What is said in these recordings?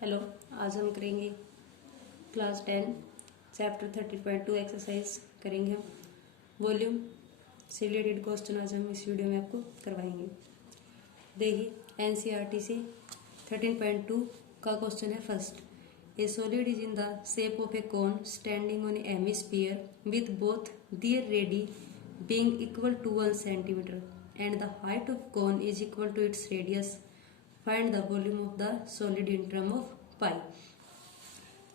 Hello, आज हम करेंगे क्लास 10 चैप्टर 30.2 एक्सरसाइज करेंगे हम वॉल्यूम से रिलेटेड क्वेश्चन आज हम इस वीडियो में आपको करवाएंगे। देखिए एनसीईआरटी से 13.2 का क्वेश्चन है first. A solid is in the shape of a cone standing on a hemisphere with both their radii being equal to 1 centimetre and the height of cone is equal to its radius. Find the volume of the solid in term of pi.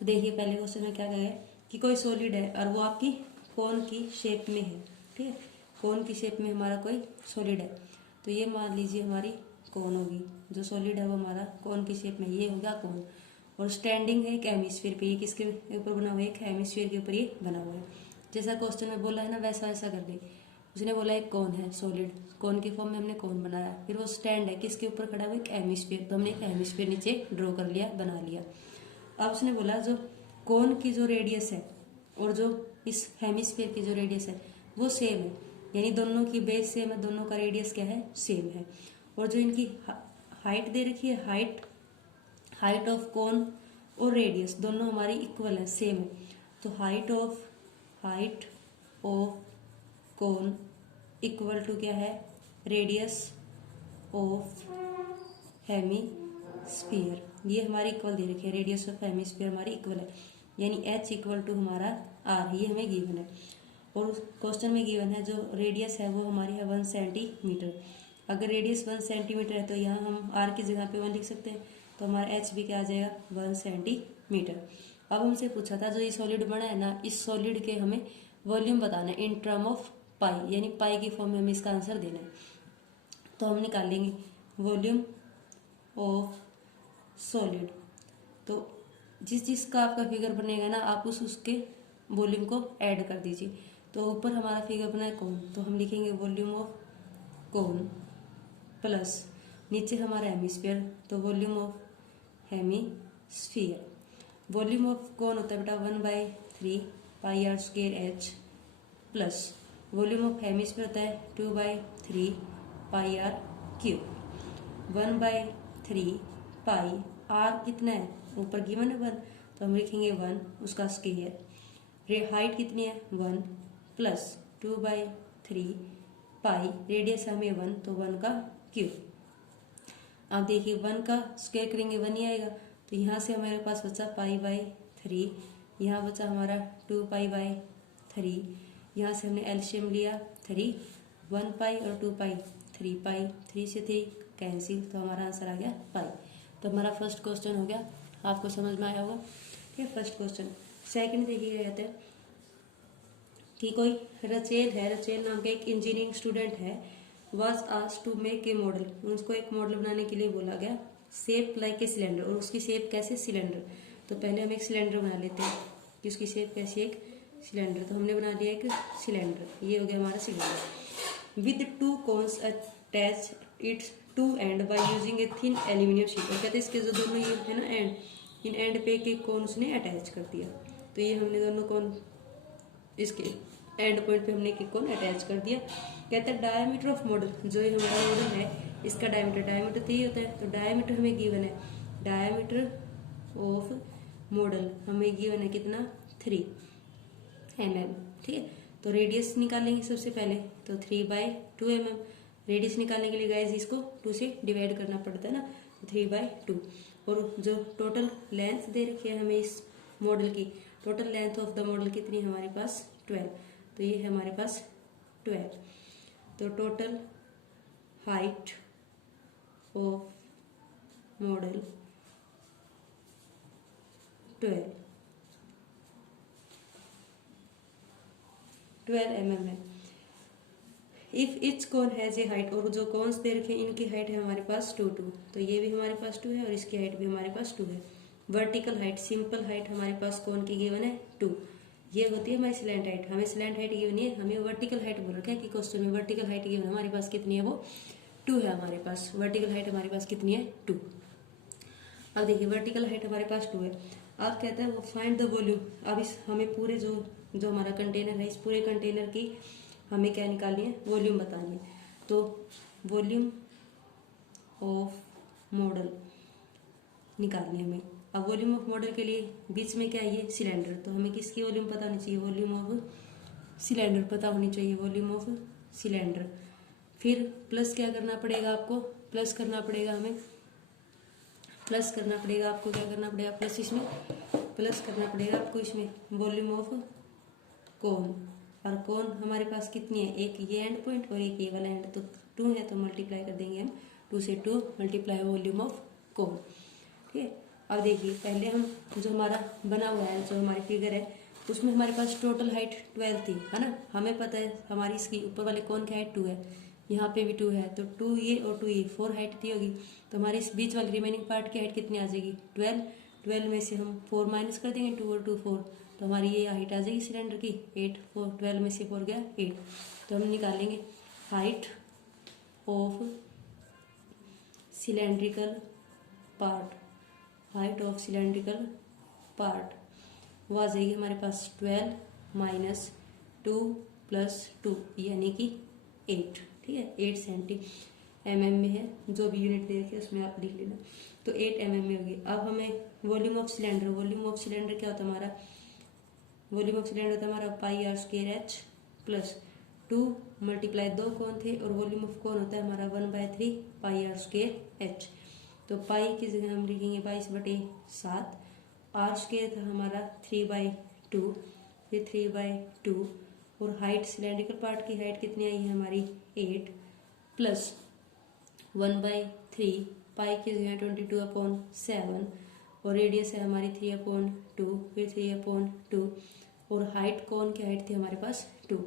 तो देखिए पहले question में क्या कहा है कि कोई solid है और वो आपकी कोन की शेप में है। ठीक है, कोन की शेप में हमारा कोई सॉलिड है। तो ये मान लीजिए हमारी कोन होगी, जो सॉलिड है वो हमारा कोन की शेप में, ये होगा कोन। और स्टैंडिंग है एक हेमिस्फीयर पे, ये किसके ऊपर बना हुआ है? एक हेमिस्फीयर के ऊपर ये बना हुआ है। जैसा क्वेश्चन में बोला है ना वैसा वैसा कर दे। उसने बोला एक कोन है सॉलिड, कोन के फॉर्म में हमने कोन बनाया, फिर वो स्टैंड है किसके ऊपर खड़ा हुआ? एक हेमिस्फीयर। तो हमने एक हेमिस्फीयर नीचे ड्रॉ कर लिया, बना लिया। अब उसने बोला जो कोन की जो रेडियस है और जो इस हेमिस्फीयर की जो रेडियस है वो सेम है, यानी दोनों की बेस सेम है, दोनों का रेडियस क्या है? सेम है। और जो इनकी हाइट दे रखी है, हाइट ऑफ कोन और रेडियस दोनों हमारी इक्वल है, सेम है। तो height of cone equal to क्या है? Radius of hemisphere. ये हमारी इक्वल दे रखी है, रेडियस ऑफ हेमिस्फीयर हमारी इक्वल है, यानी h इक्वल टू हमारा r, ये हमें गिवन है। और क्वेश्चन में गिवन है जो रेडियस है वो हमारी है 1 सेंटीमीटर। अगर रेडियस 1 सेंटीमीटर है तो यहाँ हम r की जगह पे 1 लिख सकते हैं, तो हमारा h भी क्या आ जाएगा? 1 सेंटीमीटर। अब हमसे पूछा था जो ये सॉलिड बना है ना, इस सॉलिड के हमें वॉल्यूम बताना है इन टर्म ऑफ पाई, यानी पाई की फॉर्म में हमें इसका आंसर देना है। तो हम निकालेंगे वॉल्यूम ऑफ सॉलिड। तो जिसका आपका फिगर बनेगा ना, आप उसके वॉल्यूम को ऐड कर दीजिए। तो ऊपर हमारा फिगर बना है कोन, तो हम लिखेंगे वॉल्यूम ऑफ कोन प्लस नीचे हमारा हेमिस्फीयर, तो volume of hemisphere. Volume of cone होता है बेटा 1/3 pi r square h, plus volume of hemisphere होता है 2/3 pi r cube. 1/3 pi r कितना है? ऊपर गिवन है 1, तो हम लिखेंगे 1 उसका स्क्वायर। हाइट कितनी है? 1 प्लस 2/3 पाई, रेडियस हमें 1, तो 1 का क्यूब। अब देखिए 1 का स्क्वायर करेंगे 1 ही आएगा, तो यहाँ से हमारे पास बचा पाई/3, यहाँ बचा हमारा 2 पाई/3, यहाँ से हमने एलसीएम लिया 3, 1 पाई और 2 पाई, 3 पाई, 3 से 3 कैंसिल, तो हमारा आंसर आ गया पाई। तो हमारा फर्स्ट क्वेश्चन हो गया, आपको समझ में आया होगा। ठीक है, फर्स्ट क्वेश्चन। सेकंड देखिए क्या कहते हैं कि कोई रचेल है, रचेल नाम का एक इंजीनियरिंग स्टूडेंट है, was asked to make a model. उसको एक मॉडल बनाने के लिए बोला गया, शेप लाइक ए सिलेंडर। और उसकी शेप कैसे? सिलेंडर। तो पहले हम एक सिलेंडर बना लेते हैं कि उसकी शेप कैसी? एक सिलेंडर। तो हमने बना लिया एक सिलेंडर, ये हो गया हमारा cylinder. With 2 cones attach its 2 end by using a thin aluminium sheet. और कहते हैं इसके जो दोनों ये है ना एंड, इन एंड पे एक कोन उसने अटैच कर दिया। तो ये हमने दोनों कोन इसके एंड पॉइंट पे हमने एक कोन अटैच कर दिया। कहता है डायमीटर ऑफ मॉडल, जो ये हमारा मॉडल है इसका डायमीटर 3 होता है। तो डायमीटर हमें गिवन है, डायमीटर ऑफ मॉडल हमें गिवन है कितना? 3 mm। ठीक है, तो रेडियस निकालेंगे सबसे पहले, तो 3/2 mm। रेडियस निकालने के लिए गाइस इसको 2 से डिवाइड करना पड़ता है ना, 3/2। और जो टोटल लेंथ दे रखी है हमें इस मॉडल की, total length of the model कितनी है हमारे पास? 12। तो ये है हमारे पास 12। तो total height of model 12 mm है। If etch cone has a height, और जो कोन्स दे रखे इनकी हाइट है हमारे पास 2 तो ये भी हमारे पास 2 है और इसकी हाइट भी हमारे पास 2 है। वर्टिकल हाइट, सिंपल हाइट हमारे पास कोन की गिवन है 2, ये होती है हमारी स्लैंट हाइट। हमें स्लैंट हाइट गिवन है, हमें वर्टिकल हाइट बोल रखा है कि क्वेश्चन में वर्टिकल हाइट गिवन हमारे पास कितनी है? वो 2 है हमारे पास। वर्टिकल हाइट हमारे पास कितनी है? 2। अब देखिए वर्टिकल हाइट हमारे पास 2 है। अब कहता है वो फाइंड द वॉल्यूम। अब इस हमें पूरे जो हमारा कंटेनर है, इस पूरे कंटेनर की हमें क्या निकालनी है? वॉल्यूम बतानी है। तो वॉल्यूम ऑफ मॉडल निकालनी है हमें। अब वॉल्यूम ऑफ मॉडल के लिए बीच में क्या है, ये सिलेंडर, तो हमें किसकी वॉल्यूम पता होनी चाहिए, वॉल्यूम ऑफ सिलेंडर पता होनी चाहिए, वॉल्यूम ऑफ सिलेंडर। फिर प्लस क्या करना पड़ेगा आपको, प्लस करना पड़ेगा हमें, प्लस करना पड़ेगा आपको, क्या करना पड़ेगा प्लस, इसमें प्लस करना पड़ेगा आपको इसमें वॉल्यूम ऑफ कोन। और कोन हमारे पास कितनी है, एक ये एंड पॉइंट और एक ये वाला एंड, तो 2 है तो मल्टीप्लाई कर देंगे हम, 2 से 2 मल्टीप्लाई वॉल्यूम ऑफ कोन। ठीक है, अब देखिए पहले हम जो हमारा बना हुआ है, जो हमारी फिगर है, उसमें हमारे पास टोटल हाइट 12 थी, है ना। हमें पता है हमारी इसकी ऊपर वाले कोन की हाइट 2 है, यहाँ पे भी 2 है, तो 2 ये और 2 ये 4 हाइट थी होगी। तो हमारी इस बीच वाली रिमेनिंग पार्ट की हाइट कितनी आ जाएगी, 12। 12 में से हम 4 माइनस कर देंगे, 2 और 2 4, तो हमारी ये हाइट आ जाएगी सिलेंडर की 8। 4 12 में से 4 गया 8, तो हम निकालेंगे height of cylindrical part, height of cylindrical part वो आ जाएगी हमारे पास 12 माइनस 2 प्लस 2 यानी कि 8। ठीक है, 8 सेंटीमीटर में है, जो भी यूनिट दे रखी है उसमें आप लिख लेना, तो 8 में होगी। अब हमें volume of cylinder, volume of cylinder क्या होता है हमारा, वॉल्यूम ऑफ सिलेंडर होता है हमारा pi r square h plus 2 multiply 2 कौन थे, और वॉल्यूम ऑफ कौन होता है हमारा 1/3 पाई आर स्क्वायर एच। तो पाई की जगह हम लिखेंगे 22/7, आर स्क्वायर था हमारा 3/2, ये 3/2, और हाइट सिलेंड्रिकल पार्ट की हाइट कितनी आई है हमारी 8 प्लस 1/3 पाई की जगह 22/7, और रेडियस है हमारी 3/2, फिर 3/2, और हाइट कौन की हाइट थी हमारे पास 2।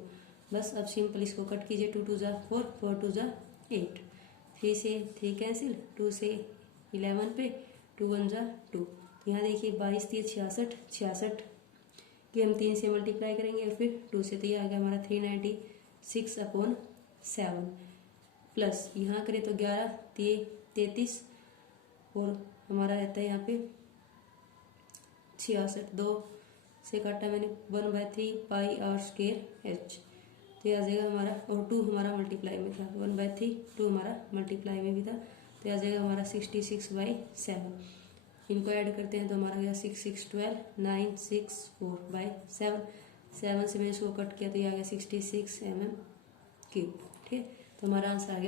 बस अब सिंपल इसको कट कीजिए, 2 2 जा 4, 4 2 जा 8, 3 से 3 कैंसिल, 2 से 11 पे, 2 1 जा 2। यहाँ देखिए 22 3 66, 66 कि हम 3 से मल्टीप्लाई करेंगे और फिर 2 से, तो ये आ गया हमारा 396/7 प्लस यहाँ करें तो 11 33, और हमारा रहता है यहाँ पे 66, 2 से काटा मैंने 1/3 पाई आर स्क्वायर एच, तो ये आ जाएगा हमारा, और 2 हमारा मल्टीप्लाई में था, 1/3 2 हमारा मल्टीप्लाई में भी था, तो आ जाएगा हमारा 66/7। इनको ऐड करते हैं तो हमारा गया 6 6 12 964/7, 7 से मैंने इसको कट किया तो ये आ गया 66 mm क्यूब। ठीक है, तो हमारा आंसर आ गया